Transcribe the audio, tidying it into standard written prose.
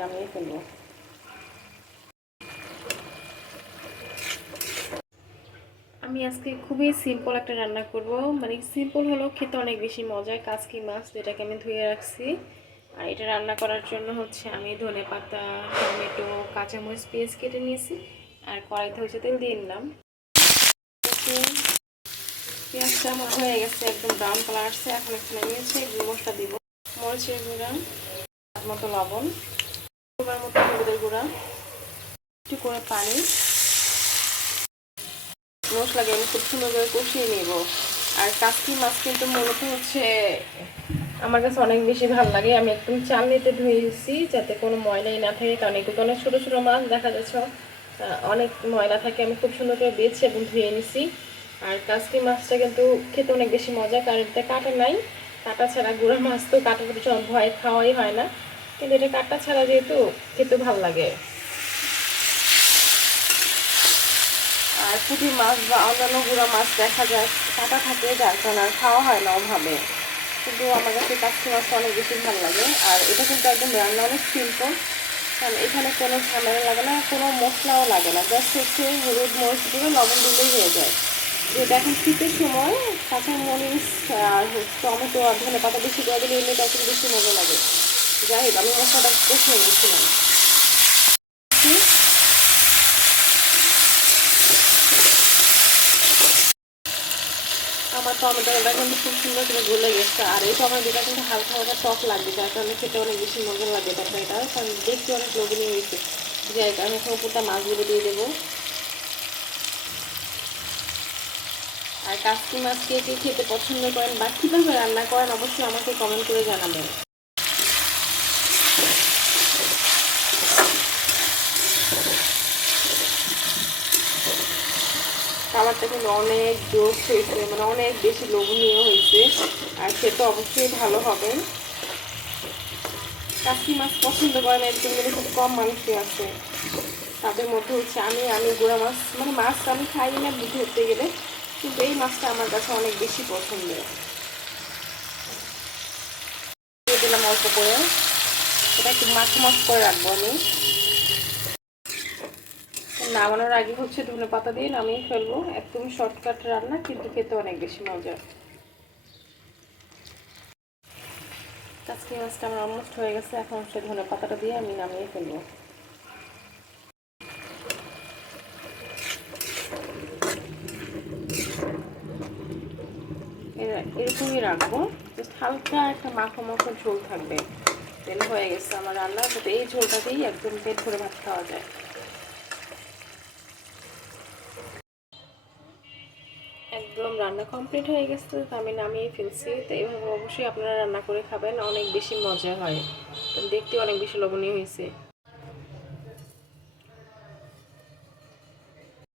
নামিয়ে ফেলবো। আমি আজকে খুবই সিম্পল একটা রান্না করব, মানে সিম্পল হলেও খেতে অনেক বেশি মজার। কাচকি মাছ, যেটাকে আমি ধুয়ে রাখছি। আর এটা রান্না করার জন্য হচ্ছে আমি ধনেপাতা, টমেটো, কাঁচামরিচ, পেঁয়াজ কেটে নিয়েছি। আর কড়াইতে হচ্ছে তেল দিয়ে নিলাম। পেঁয়াজটা আমার হয়ে গেছে, একদম ব্রাউন কালার আসছে। এখন এখানে নিয়েছি মশলা দিব। মরিচের গুঁড়া, স্বাদ মতো লবণ, পরিমাণ মতো হলুদের গুঁড়া, একটু করে পানি। মশলাকে আমি খুব সুন্দর করে কষিয়ে নেব। আর কাচকি মাছ কিন্তু মূলত হচ্ছে আমার কাছে অনেক বেশি ভালো লাগে। আমি একদম চালনিতে ধুয়েছি যাতে কোনো ময়লাই না থাকে, কারণ এগুলো অনেক ছোটো ছোটো মাছ, দেখা যাচ্ছে অনেক ময়লা থাকে। আমি খুব সুন্দর করে বেছে এবং ধুয়ে নিছি। আর কাচকি মাছটা কিন্তু খেতে অনেক বেশি মজা, কারণ এটা কাটা নাই। কাটা ছাড়া গুঁড়া মাছ তো কাটা ভয় খাওয়াই হয় না, কিন্তু এটা কাটা ছাড়া যেহেতু খেতে ভালো লাগে। আর পুঁটি মাছ বা অন্যান্য গুঁড়া মাছ দেখা যায় কাটা থাকে, যার কারণে আর খাওয়া হয় না ওভাবে। কিন্তু আমার কাছে কাচকি মাছটা অনেক বেশি ভালো লাগে। আর এটা কিন্তু একদম রান্না অনেক সিম্পল, কারণ এখানে কোনো ঝামেলা লাগে না, কোনো মশলাও লাগে না। জাস্ট হচ্ছে হলুদ, মরিচ দিয়ে লবণ দিলেই হয়ে যায়। যেটা এখন শীতের সময় কাঁচামরিচ আর টমেটো আর ধনেপাতা বেশি করে দিলে এমনিটা একটু বেশি মজা লাগে। যাই হোক, আমি মশলাটা কষিয়ে নিয়েছিলাম। আমার টমেটোটা কিন্তু খুব সুন্দর করে গলে গেছে। আর এই টমেটোটা কিন্তু হালকা হালকা টক লাগবে, যার কারণে খেতে অনেক বেশি মজা লাগে তরকারিটা, কারণ দেখতে অনেক লোভনীয় হয়েছে। যাই হোক, আমি এখন উপরটা মাছগুলো দিয়ে দেবো। আর কাচকি মাছ কে কে খেতে পছন্দ করেন বা কীভাবে রান্না করেন অবশ্যই আমাকে কমেন্ট করে জানাবেন। খাবারটা কিন্তু অনেক জোস হয়েছে, মানে অনেক বেশি লোভনীয় হয়েছে। আর খেতে অবশ্যই ভালো হবে। কাচকি মাছ পছন্দ করেন এরকম কিন্তু খুব কম মানুষই আছে। তাদের মধ্যে হচ্ছে আমি গুঁড়া মাছ, মানে মাছ আমি খাই না ধরতে গেলে, কিন্তু এই মাছটা আমার কাছে অনেক বেশি পছন্দের। দিয়ে দিলাম অল্প করে, এটা একটু মাছ করে রাখবো আমি। নামানোর আগে হচ্ছে ধনেপাতা দিয়ে নামিয়ে ফেলবো। একদম শর্টকাট রান্না, কিন্তু খেতে অনেক বেশি মজা। কাচকি মাছটা আমার অলমোস্ট হয়ে গেছে, এখন হচ্ছে ধনেপাতাটা দিয়ে আমি নামিয়ে ফেলবো। এরকমই রাখবো, জাস্ট হালকা একটা মাখো মাখো ঝোল থাকবে। তেল হয়ে গেছে আমার রান্না, যাতে এই ঝোলটাতেই একদম পেট ভরে ভাত খাওয়া যায়। একদম রান্না কমপ্লিট হয়ে গেছে, তো আমি নামিয়ে ফেলছি। তো এইভাবে অবশ্যই আপনারা রান্না করে খাবেন, অনেক বেশি মজা হয়, দেখতে অনেক বেশি লোভনীয় হয়েছে।